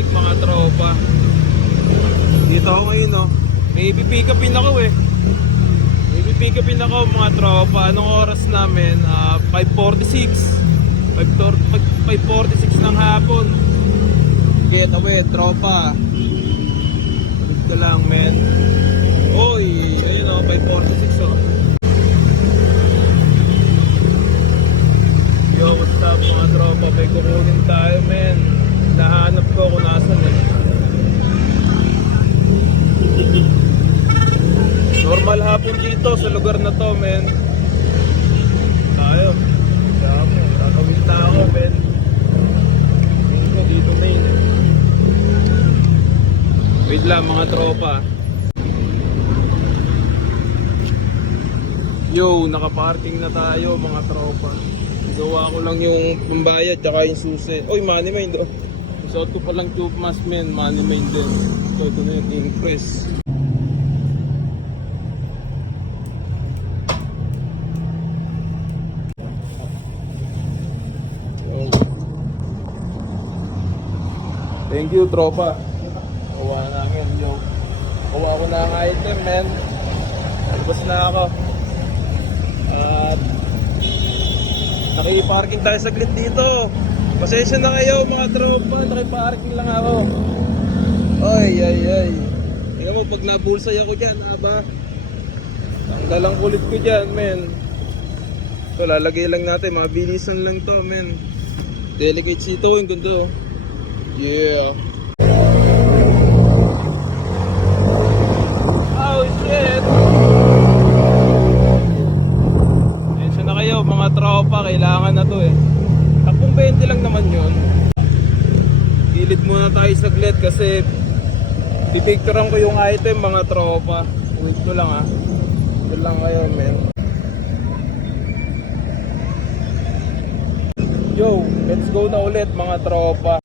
traffic mga tropa. Dito ako ngayon no. May pick upin ako eh. May pick upin ako mga tropa. Anong oras namin? 5:46. 5:46 ng hapon. Get away tropa. Balik ka lang men. Oy, ayun o, 5:46 o. Yo, what's up mga tropa? May kukunin tayo men. Nahanap ko kung nasan eh. Normal hapon dito sa lugar na to men. Tayo. Kakawita ako men. Dito main. Wait lang mga tropa. Yo, nakaparking na tayo mga tropa. Gawa ko lang yung pambayad tsaka yung susi. Oy, money mind oh. Suot ko palang tube mask men, money mind din. So ito na yung impress. Thank you tropa. Kuha namin yo. Kuha ko na ang item men. Labas na ako. At naki-parking tayo saglit dito. Pasensya na kayo mga tropa. Naki-parking lang ako. Ay. Tingnan mo pag nabulsay ako dyan aba. Tanggal ang kulit ko dyan men. So lalagay lang natin. Mga bilisan lang to men. Delicate seat oh. Yung ganda oh. Yeah. Oh shit. Pasensya na kayo mga tropa, kailangan na to eh. Takpong 20 lang naman yun. Gilid muna tayo saglit kasi pipicturean ko yung item mga tropa. Wait ko lang ah. Ito lang kayo men. Yo, let's go na ulit mga tropa.